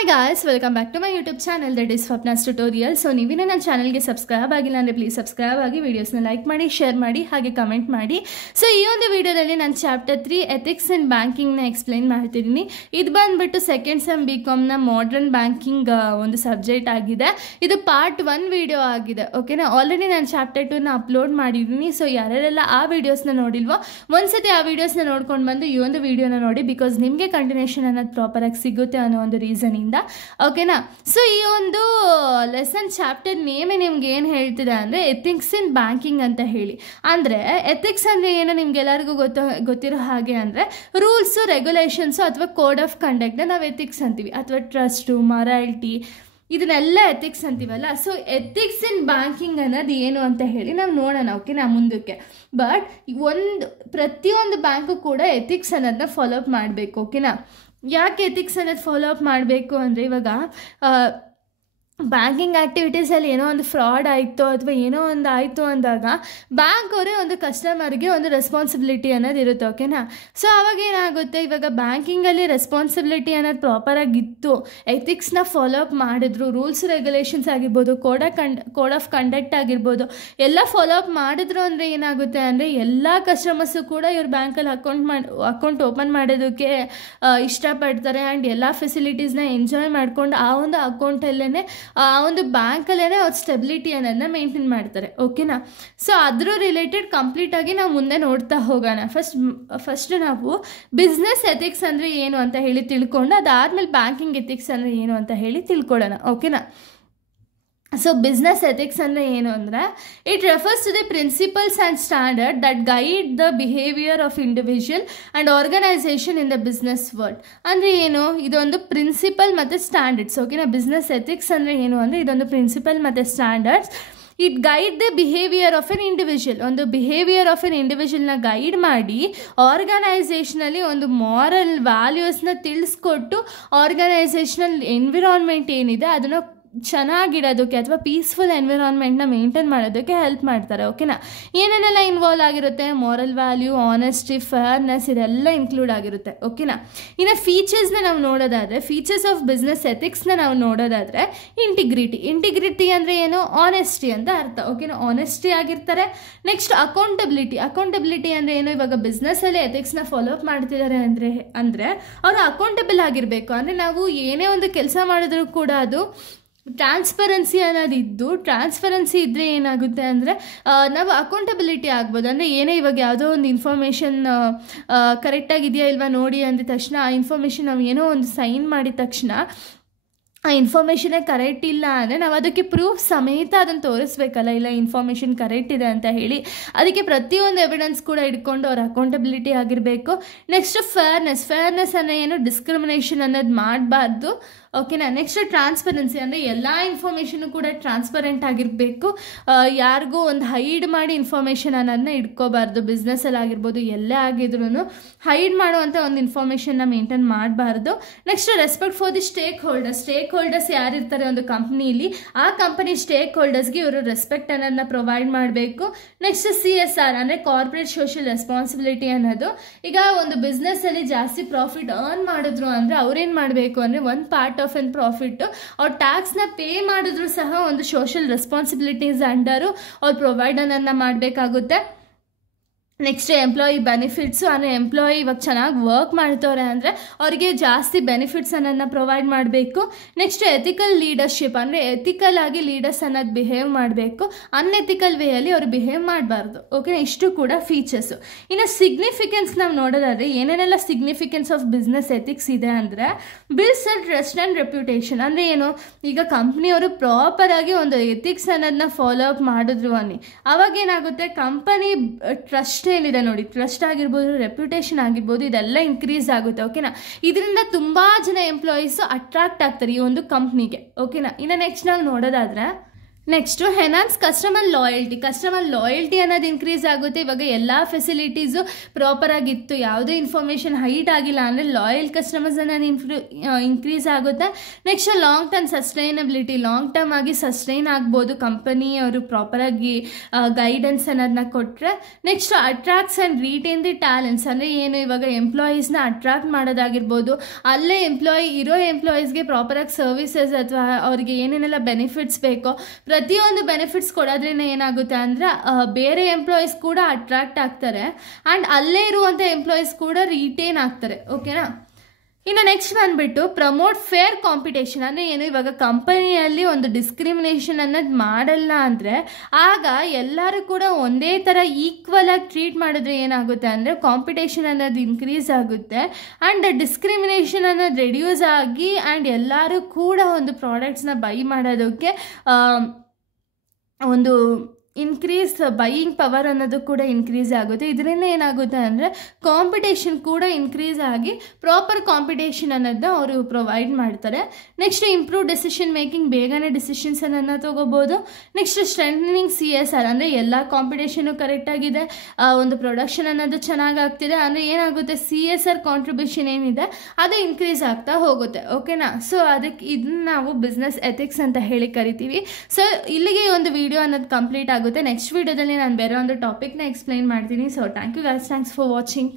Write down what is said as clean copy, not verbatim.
Hi guys, welcome back to my YouTube channel that is Swapna's Tutorial. So ನೀವಿನ ನನ್ನ ಚಾನಲ್ಗೆ subscribe ಆಗಿಲ್ಲ ಅಂದರೆ please subscribe ಆಗಿ ವಿಡಿಯೋಸ್ನ like ಮಾಡಿ ಶೇರ್ ಮಾಡಿ ಹಾಗೆ ಕಮೆಂಟ್ ಮಾಡಿ. ಸೊ ಈ ಒಂದು ವಿಡಿಯೋದಲ್ಲಿ ನಾನು ಚಾಪ್ಟರ್ 3 ಎಥಿಕ್ಸ್ ಇನ್ ಬ್ಯಾಂಕಿಂಗ್ನ ಎಕ್ಸ್ಪ್ಲೈನ್ ಮಾಡ್ತಿದ್ದೀನಿ. ಇದು ಬಂದುಬಿಟ್ಟು ಸೆಕೆಂಡ್ ಸೆಮ್ BComನ ಮಾಡರ್ನ್ ಬ್ಯಾಂಕಿಂಗ್ ಒಂದು ಸಬ್ಜೆಕ್ಟ್ ಆಗಿದೆ. ಇದು ಪಾರ್ಟ್ 1 ವಿಡಿಯೋ ಆಗಿದೆ. ಓಕೆನಾ, ಆಲ್ರೆಡಿ ನಾನು ಚಾಪ್ಟರ್ 2ನ ಅಪ್ಲೋಡ್ ಮಾಡಿದ್ದೀನಿ. ಸೊ ಯಾರೆಲ್ಲ ಆ ವಿಡಿಯೋಸ್ನ ನೋಡಿಲ್ವೋ ಒಂದ್ಸತಿ ಆ ವಿಡಿಯೋಸ್ನ ನೋಡ್ಕೊಂಡು ಬಂದು ಈ ಒಂದು ವಿಡಿಯೋನ ನೋಡಿ, ಬಿಕಾಸ್ ನಿಮಗೆ ಕಂಟಿನ್ಯೂಷನ್ ಅನ್ನೋದು ಪ್ರಾಪರಾಗಿ ಸಿಗುತ್ತೆ ಅನ್ನೋ ಒಂದು ರೀಸನಿಂದ. ಓಕೆನಾ, ಸೊ ಈ ಒಂದು ಲೆಸನ್ ಚಾಪ್ಟರ್ ನೇಮೇ ನಿಮ್ಗೆ ಏನು ಹೇಳ್ತಿದೆ ಅಂದರೆ ಎಥಿಕ್ಸ್ ಇನ್ ಬ್ಯಾಂಕಿಂಗ್ ಅಂತ ಹೇಳಿ. ಅಂದರೆ ಎಥಿಕ್ಸ್ ಅಂದರೆ ಏನು ನಿಮ್ಗೆಲ್ಲರಿಗೂ ಗೊತ್ತಿರೋ ಹಾಗೆ ಅಂದರೆ ರೂಲ್ಸು ರೆಗ್ಯುಲೇಷನ್ಸು ಅಥವಾ ಕೋಡ್ ಆಫ್ ಕಂಡಕ್ಟ್ನ ನಾವು ಎಥಿಕ್ಸ್ ಅಂತೀವಿ, ಅಥವಾ ಟ್ರಸ್ಟು ಮೊರಾಲಿಟಿ ಇದನ್ನೆಲ್ಲ ಎಥಿಕ್ಸ್ ಅಂತೀವಲ್ಲ. ಸೊ ಎಥಿಕ್ಸ್ ಇನ್ ಬ್ಯಾಂಕಿಂಗ್ ಅನ್ನೋದು ಏನು ಅಂತ ಹೇಳಿ ನಾವು ನೋಡೋಣ. ಓಕೆನಾ, ಮುಂದಕ್ಕೆ. ಬಟ್ ಪ್ರತಿಯೊಂದು ಬ್ಯಾಂಕು ಕೂಡ ಎಥಿಕ್ಸ್ ಅನ್ನೋದನ್ನ ಫಾಲೋ ಅಪ್ ಮಾಡಬೇಕು. ಓಕೆನಾ, ಯಾಕೆ ಎಥಿಕ್ಸ್ ಅನ್ನೋದು ಫಾಲೋ ಅಪ್ ಮಾಡಬೇಕು ಅಂದರೆ ಇವಾಗ ಬ್ಯಾಂಕಿಂಗ್ ಆ್ಯಕ್ಟಿವಿಟೀಸಲ್ಲಿ ಏನೋ ಒಂದು ಫ್ರಾಡ್ ಆಯಿತು ಅಥವಾ ಏನೋ ಒಂದು ಆಯಿತು ಅಂದಾಗ ಬ್ಯಾಂಕ್ ಅವರೇ ಒಂದು ಕಸ್ಟಮರ್ಗೆ ಒಂದು ರೆಸ್ಪಾನ್ಸಿಬಿಲಿಟಿ ಅನ್ನೋದು ಇರುತ್ತೆ. ಓಕೆನಾ, ಸೊ ಆವಾಗ ಏನಾಗುತ್ತೆ, ಇವಾಗ ಬ್ಯಾಂಕಿಂಗಲ್ಲಿ ರೆಸ್ಪಾನ್ಸಿಬಿಲಿಟಿ ಅನ್ನೋದು ಪ್ರಾಪರಾಗಿತ್ತು, ಎಥಿಕ್ಸ್ನ ಫಾಲೋ ಅಪ್ ಮಾಡಿದ್ರು, ರೂಲ್ಸ್ ರೆಗ್ಯುಲೇಷನ್ಸ್ ಆಗಿರ್ಬೋದು, ಕೋಡ್ ಆಫ್ ಕಂಡಕ್ಟ್ ಆಗಿರ್ಬೋದು ಎಲ್ಲ ಫಾಲೋ ಅಪ್ ಮಾಡಿದ್ರು ಅಂದರೆ ಏನಾಗುತ್ತೆ ಅಂದರೆ ಎಲ್ಲ ಕಸ್ಟಮರ್ಸು ಕೂಡ ಇವ್ರ ಬ್ಯಾಂಕಲ್ಲಿ ಅಕೌಂಟ್ ಓಪನ್ ಮಾಡೋದಕ್ಕೆ ಇಷ್ಟಪಡ್ತಾರೆ ಆ್ಯಂಡ್ ಎಲ್ಲ ಫೆಸಿಲಿಟೀಸ್ನ ಎಂಜಾಯ್ ಮಾಡ್ಕೊಂಡು ಆ ಒಂದು ಅಕೌಂಟಲ್ಲೇ ಆ ಒಂದು ಬ್ಯಾಂಕಲ್ಲೇ ಅವ್ರ ಸ್ಟೆಬಿಲಿಟಿ ಅನ್ನೋದನ್ನ ಮೇಂಟೈನ್ ಮಾಡ್ತಾರೆ. ಓಕೆನಾ, ಸೊ ಅದ್ರ ರಿಲೇಟೆಡ್ ಕಂಪ್ಲೀಟಾಗಿ ನಾವು ಮುಂದೆ ನೋಡ್ತಾ ಹೋಗೋಣ. ಫಸ್ಟ್ ನಾವು ಬಿಸ್ನೆಸ್ ಎಥಿಕ್ಸ್ ಅಂದರೆ ಏನು ಅಂತ ಹೇಳಿ ತಿಳ್ಕೊಂಡು ಅದಾದಮೇಲೆ ಬ್ಯಾಂಕಿಂಗ್ ಎಥಿಕ್ಸ್ ಅಂದರೆ ಏನು ಅಂತ ಹೇಳಿ ತಿಳ್ಕೊಳ್ಳೋಣ. ಓಕೆನಾ, ಸೊ ಬಿಸ್ನೆಸ್ ಎಥಿಕ್ಸ್ ಅಂದರೆ ಏನು ಅಂದರೆ it refers to the principles and standard that guide the behaviour of individual and organisation in the business world. ಅಂದರೆ ಏನು, ಇದೊಂದು ಪ್ರಿನ್ಸಿಪಲ್ ಮತ್ತು ಸ್ಟ್ಯಾಂಡರ್ಡ್ಸ್. ಓಕೆನಾ, ಬಿಸ್ನೆಸ್ ಎಥಿಕ್ಸ್ ಅಂದರೆ ಏನು ಅಂದರೆ ಇದೊಂದು ಪ್ರಿನ್ಸಿಪಲ್ ಮತ್ತು standards. It guide the behaviour of an individual, ಒಂದು ಬಿಹೇವಿಯರ್ ಆಫ್ ಎನ್ ಇಂಡಿವಿಜುವಲ್ನ ಗೈಡ್ ಮಾಡಿ ಆರ್ಗನೈಸೇಷನಲ್ಲಿ ಒಂದು ಮಾರಲ್ ವ್ಯಾಲ್ಯೂಸ್ನ ತಿಳಿಸ್ಕೊಟ್ಟು ಆರ್ಗನೈಸೇಷನಲ್ ಎನ್ವಿರಾನ್ಮೆಂಟ್ ಏನಿದೆ ಅದನ್ನು ಚೆನ್ನಾಗಿಡೋದಕ್ಕೆ ಅಥವಾ ಪೀಸ್ಫುಲ್ ಎನ್ವಿರಾನ್ಮೆಂಟ್ನ ಮೇಂಟೈನ್ ಮಾಡೋದಕ್ಕೆ ಹೆಲ್ಪ್ ಮಾಡ್ತಾರೆ. ಓಕೆನಾ, ಏನೇನೆಲ್ಲ ಇನ್ವಾಲ್ವ್ ಆಗಿರುತ್ತೆ, ಮಾರಲ್ ವ್ಯಾಲ್ಯೂ, ಆನೆಸ್ಟಿ, ಫೇರ್ನೆಸ್ ಇದೆಲ್ಲ ಇನ್ಕ್ಲೂಡ್ ಆಗಿರುತ್ತೆ. ಓಕೆನಾ, ಇನ್ನು ಫೀಚರ್ಸ್ನ ನಾವು ನೋಡೋದಾದರೆ ಫೀಚರ್ಸ್ ಆಫ್ ಬಿಸ್ನೆಸ್ ಎಥಿಕ್ಸ್ನ ನಾವು ನೋಡೋದಾದರೆ ಇಂಟಿಗ್ರಿಟಿ ಅಂದರೆ ಏನು, ಆನೆಸ್ಟಿ ಅಂತ ಅರ್ಥ. ಓಕೆನಾ, ಆನೆಸ್ಟಿ ಆಗಿರ್ತಾರೆ. ನೆಕ್ಸ್ಟ್ ಅಕೌಂಟಬಿಲಿಟಿ ಅಂದರೆ ಏನು, ಇವಾಗ ಬಿಸ್ನೆಸ್ಸಲ್ಲಿ ಎಥಿಕ್ಸ್ನ ಫಾಲೋ ಅಪ್ ಮಾಡ್ತಿದ್ದಾರೆ ಅಂದರೆ ಅವರು ಅಕೌಂಟಬಲ್ ಆಗಿರಬೇಕು. ಅಂದರೆ ನಾವು ಏನೇ ಒಂದು ಕೆಲಸ ಮಾಡಿದ್ರೂ ಕೂಡ ಅದು ಟ್ರಾನ್ಸ್ಪರೆನ್ಸಿ ಅನ್ನೋದಿದ್ದು, ಟ್ರಾನ್ಸ್ಪರೆನ್ಸಿ ಇದ್ದರೆ ಏನಾಗುತ್ತೆ ಅಂದರೆ ನಾವು ಅಕೌಂಟಬಿಲಿಟಿ ಆಗ್ಬೋದು. ಅಂದರೆ ಏನೇ ಇವಾಗ ಯಾವುದೋ ಒಂದು ಇನ್ಫಾರ್ಮೇಷನ್ ಕರೆಕ್ಟಾಗಿದೆಯಾ ಇಲ್ವಾ ನೋಡಿ ಅಂದ ತಕ್ಷಣ ಆ ಇನ್ಫಾರ್ಮೇಷನ್ ನಾವು ಏನೋ ಒಂದು ಸೈನ್ ಮಾಡಿದ ತಕ್ಷಣ ಆ ಇನ್ಫಾರ್ಮೇಷನೇ ಕರೆಕ್ಟ್ ಇಲ್ಲ ಅಂದರೆ ನಾವು ಅದಕ್ಕೆ ಪ್ರೂಫ್ ಸಮೇತ ಅದನ್ನು ತೋರಿಸ್ಬೇಕಲ್ಲ, ಇಲ್ಲ ಇನ್ಫಾರ್ಮೇಷನ್ ಕರೆಕ್ಟ್ ಇದೆ ಅಂತ ಹೇಳಿ. ಅದಕ್ಕೆ ಪ್ರತಿಯೊಂದು ಎವಿಡೆನ್ಸ್ ಕೂಡ ಇಟ್ಕೊಂಡು ಅವ್ರ ಅಕೌಂಟಬಿಲಿಟಿ ಆಗಿರಬೇಕು. ನೆಕ್ಸ್ಟ್ ಫೇರ್ನೆಸ್ ಅಂದರೆ ಏನು, ಡಿಸ್ಕ್ರಿಮಿನೇಷನ್ ಅನ್ನೋದು ಮಾಡಬಾರ್ದು. ಓಕೆನಾ, ನೆಕ್ಸ್ಟ್ ಟ್ರಾನ್ಸ್ಪರೆನ್ಸಿ ಅಂದರೆ ಎಲ್ಲ ಇನ್ಫಾರ್ಮೇಷನು ಕೂಡ ಟ್ರಾನ್ಸ್ಪರೆಂಟ್ ಆಗಿರಬೇಕು. ಯಾರಿಗೂ ಒಂದು ಹೈಡ್ ಮಾಡಿ ಇನ್ಫಾರ್ಮೇಷನ್ ಅನ್ನೋದನ್ನ ಇಟ್ಕೋಬಾರ್ದು. ಬಿಸ್ನೆಸ್ಸಲ್ಲಿ ಆಗಿರ್ಬೋದು ಎಲ್ಲೇ ಆಗಿದ್ರು ಹೈಡ್ ಮಾಡುವಂಥ ಒಂದು ಇನ್ಫಾರ್ಮೇಷನ್ನ ಮೇಂಟೈನ್ ಮಾಡಬಾರ್ದು. Next respect for the stake holders ಯಾರಿರ್ತಾರೆ ಒಂದು ಕಂಪ್ನಿಲಿ, ಆ ಕಂಪನಿ ಸ್ಟೇಕ್ ಹೋಲ್ಡರ್ಸ್ಗೆ ಇವರು ರೆಸ್ಪೆಕ್ಟ್ ಅನ್ನೋದನ್ನ ಪ್ರೊವೈಡ್ ಮಾಡಬೇಕು. ನೆಕ್ಸ್ಟ್ CSR ಅಂದರೆ ಕಾರ್ಪೊರೇಟ್ ಸೋಷಿಯಲ್ ರೆಸ್ಪಾನ್ಸಿಬಿಲಿಟಿ ಅನ್ನೋದು. ಈಗ ಒಂದು ಬಿಸ್ನೆಸ್ಸಲ್ಲಿ ಜಾಸ್ತಿ ಪ್ರಾಫಿಟ್ ಅರ್ನ್ ಮಾಡಿದ್ರು ಅಂದರೆ ಅವ್ರೇನು ಮಾಡಬೇಕು ಅಂದರೆ ಒಂದು ಪಾರ್ಟ್ ಆಫ್ ಎನ್ ಪ್ರಾಫಿಟ್ ಅವ್ರು ಟ್ಯಾಕ್ಸ್ನ ಪೇ ಮಾಡಿದ್ರು ಸಹ ಒಂದು ಸೋಷಿಯಲ್ ರೆಸ್ಪಾನ್ಸಿಬಿಲಿಟೀಸ್ ಅಂಡರು ಅವ್ರು ಪ್ರೊವೈಡ್ ಅನ್ನೋದನ್ನ ಮಾಡಬೇಕಾಗುತ್ತೆ. ನೆಕ್ಸ್ಟ್ ಎಂಪ್ಲಾಯಿ ಬೆನಿಫಿಟ್ಸು ಅಂದರೆ ಎಂಪ್ಲಾಯಿ ಇವಾಗ ಚೆನ್ನಾಗಿ ವರ್ಕ್ ಮಾಡ್ತವ್ರೆ ಅಂದರೆ ಅವರಿಗೆ ಜಾಸ್ತಿ ಬೆನಿಫಿಟ್ಸ್ ಅನ್ನೋದನ್ನ ಪ್ರೊವೈಡ್ ಮಾಡಬೇಕು. ನೆಕ್ಸ್ಟ್ ಎಥಿಕಲ್ ಲೀಡರ್ಶಿಪ್ ಅಂದರೆ ಎಥಿಕಲ್ ಆಗಿ ಲೀಡರ್ಸ್ ಅನ್ನೋದು ಬಿಹೇವ್ ಮಾಡಬೇಕು, ಅನ್ಎಥಿಕಲ್ ವೇಯಲ್ಲಿ ಅವರು ಬಿಹೇವ್ ಮಾಡಬಾರ್ದು. ಓಕೆ, ಇಷ್ಟು ಕೂಡ ಫೀಚರ್ಸು. ಇನ್ನು ಸಿಗ್ನಿಫಿಕೆನ್ಸ್ ನಾವು ನೋಡೋದಾದರೆ ಏನೇನೆಲ್ಲ ಸಿಗ್ನಿಫಿಕೆನ್ಸ್ ಆಫ್ ಬಿಸ್ನೆಸ್ ಎಥಿಕ್ಸ್ ಇದೆ ಅಂದರೆ builds a trust and reputation. ಅಂದರೆ ಏನು, ಈಗ ಕಂಪ್ನಿಯವರು ಪ್ರಾಪರಾಗಿ ಒಂದು ಎಥಿಕ್ಸ್ ಅನ್ನೋದನ್ನ ಫಾಲೋ ಅಪ್ ಮಾಡಿದ್ರು ಅನ್ನಿ, ಅವಾಗ ಏನಾಗುತ್ತೆ, ಕಂಪನಿ ಟ್ರಸ್ಟ್ ಏನಿದೆ ನೋಡಿ, ಟ್ರಸ್ಟ್ ಆಗಿರ್ಬೋದು, ರೆಪ್ಯುಟೇಷನ್ ಆಗಿರ್ಬೋದು, ಇದೆಲ್ಲ ಇನ್ಕ್ರೀಸ್ ಆಗುತ್ತೆ. ಓಕೆನಾ, ಇದರಿಂದ ತುಂಬ ಜನ ಎಂಪ್ಲಾಯೀಸು ಅಟ್ರಾಕ್ಟ್ ಆಗ್ತಾರೆ ಈ ಒಂದು ಕಂಪ್ನಿಗೆ. ಓಕೆನಾ, ಇನ್ನು ನೆಕ್ಸ್ಟ್ ನಾವು ನೋಡೋದಾದರೆ ನೆಕ್ಸ್ಟು ಎನ್ಹಾನ್ಸ್ ಕಸ್ಟಮರ್ ಲಾಯಲ್ಟಿ ಅನ್ನೋದು ಇನ್ಕ್ರೀಸ್ ಆಗುತ್ತೆ. ಇವಾಗ ಎಲ್ಲ ಫೆಸಿಲಿಟೀಸು ಪ್ರಾಪರಾಗಿತ್ತು, ಯಾವುದೇ ಇನ್ಫಾರ್ಮೇಷನ್ ಹೈಡ್ ಆಗಿಲ್ಲ ಅಂದರೆ ಲಾಯಲ್ ಕಸ್ಟಮರ್ಸ್ ಅನ್ನೋದು ಇನ್ಕ್ರೀಸ್ ಆಗುತ್ತೆ. Next long term sustainability, long term ಆಗಿ ಸಸ್ಟೈನ್ ಆಗ್ಬೋದು ಕಂಪನಿಯವರು ಪ್ರಾಪರಾಗಿ ಗೈಡೆನ್ಸ್ ಅನ್ನೋದನ್ನ ಕೊಟ್ಟರೆ. Next attracts and retain the talents, ಅಂದರೆ ಏನು ಇವಾಗ ಎಂಪ್ಲಾಯೀಸ್ನ ಅಟ್ರಾಕ್ಟ್ ಮಾಡೋದಾಗಿರ್ಬೋದು, ಅಲ್ಲೇ ಇರೋ ಎಂಪ್ಲಾಯೀಸ್ಗೆ ಪ್ರಾಪರಾಗಿ ಸರ್ವಿಸಸ್ ಅಥವಾ ಅವ್ರಿಗೆ ಏನೇನೆಲ್ಲ ಬೆನಿಫಿಟ್ಸ್ ಬೇಕೋ ಪ್ರತಿಯೊಂದು ಬೆನಿಫಿಟ್ಸ್ ಕೊಡೋದ್ರಿಂದ ಏನಾಗುತ್ತೆ ಅಂದರೆ ಬೇರೆ ಎಂಪ್ಲಾಯೀಸ್ ಕೂಡ ಅಟ್ರಾಕ್ಟ್ ಆಗ್ತಾರೆ ಆ್ಯಂಡ್ ಅಲ್ಲೇ ಇರುವಂಥ ಎಂಪ್ಲಾಯೀಸ್ ಕೂಡ ರಿಟೇನ್ ಆಗ್ತಾರೆ. ಓಕೆನಾ. ಇನ್ನು ನೆಕ್ಸ್ಟ್ ಬಂದುಬಿಟ್ಟು ಪ್ರಮೋಟ್ ಫೇರ್ ಕಾಂಪಿಟೇಷನ್, ಅಂದರೆ ಏನು ಇವಾಗ ಕಂಪನಿಯಲ್ಲಿ ಒಂದು ಡಿಸ್ಕ್ರಿಮಿನೇಷನ್ ಅನ್ನೋದು ಮಾಡಲ್ಲ ಅಂದರೆ ಆಗ ಎಲ್ಲರೂ ಕೂಡ ಒಂದೇ ಥರ ಈಕ್ವಲ್ ಆಗಿ ಟ್ರೀಟ್ ಮಾಡಿದ್ರೆ ಏನಾಗುತ್ತೆ ಅಂದರೆ ಕಾಂಪಿಟೇಷನ್ ಅನ್ನೋದು ಇನ್ಕ್ರೀಸ್ ಆಗುತ್ತೆ ಆ್ಯಂಡ್ ಡಿಸ್ಕ್ರಿಮಿನೇಷನ್ ಅನ್ನೋದು ರೆಡ್ಯೂಸ್ ಆಗಿ ಆ್ಯಂಡ್ ಎಲ್ಲರೂ ಕೂಡ ಒಂದು ಪ್ರಾಡಕ್ಟ್ಸ್ನ ಬೈ ಮಾಡೋದಕ್ಕೆ ಒಂದು ಇನ್ಕ್ರೀಸ್ ಬೈಯಿಂಗ್ ಪವರ್ ಅನ್ನೋದು ಕೂಡ ಇನ್ಕ್ರೀಸ್ ಆಗುತ್ತೆ. ಇದರಿಂದ ಏನಾಗುತ್ತೆ ಅಂದರೆ ಕಾಂಪಿಟೇಷನ್ ಕೂಡ ಇನ್ಕ್ರೀಸ್ ಆಗಿ ಪ್ರಾಪರ್ ಕಾಂಪಿಟೇಷನ್ ಅನ್ನೋದನ್ನ ಅವರು ಪ್ರೊವೈಡ್ ಮಾಡ್ತಾರೆ. ನೆಕ್ಸ್ಟ್ ಇಂಪ್ರೂವ್ ಡೆಸಿಷನ್ ಮೇಕಿಂಗ್, ಬೇಗನೆ ಡಿಸಿಷನ್ಸನ್ನು ತೊಗೋಬೋದು. ನೆಕ್ಸ್ಟ್ ಸ್ಟ್ರೆಂಥನಿಂಗ್ CSR, ಅಂದರೆ ಎಲ್ಲ ಕಾಂಪಿಟೇಷನು ಕರೆಕ್ಟಾಗಿದೆ, ಒಂದು ಪ್ರೊಡಕ್ಷನ್ ಅನ್ನೋದು ಚೆನ್ನಾಗಾಗ್ತಿದೆ ಅಂದರೆ ಏನಾಗುತ್ತೆ CSR ಕಾಂಟ್ರಿಬ್ಯೂಷನ್ ಏನಿದೆ ಅದು ಇನ್ಕ್ರೀಸ್ ಆಗ್ತಾ ಹೋಗುತ್ತೆ. ಓಕೆನಾ. ಸೊ ಅದಕ್ಕೆ ಇದನ್ನ ನಾವು ಬಿಸ್ನೆಸ್ ಎಥಿಕ್ಸ್ ಅಂತ ಹೇಳಿ ಕರಿತೀವಿ. ಸೊ ಇಲ್ಲಿಗೆ ಒಂದು ವಿಡಿಯೋ ಅನ್ನೋದು ಕಂಪ್ಲೀಟ್ ಆಗುತ್ತೆ. ನೆಕ್ಸ್ಟ್ ವಿಡಿಯೋದಲ್ಲಿ ನಾನು ಬೇರೆ ಒಂದು ಟಾಪಿಕ್ನ ಎಕ್ಸ್ಪ್ಲೈನ್ ಮಾಡ್ತೀನಿ. So thank you guys, thanks for watching.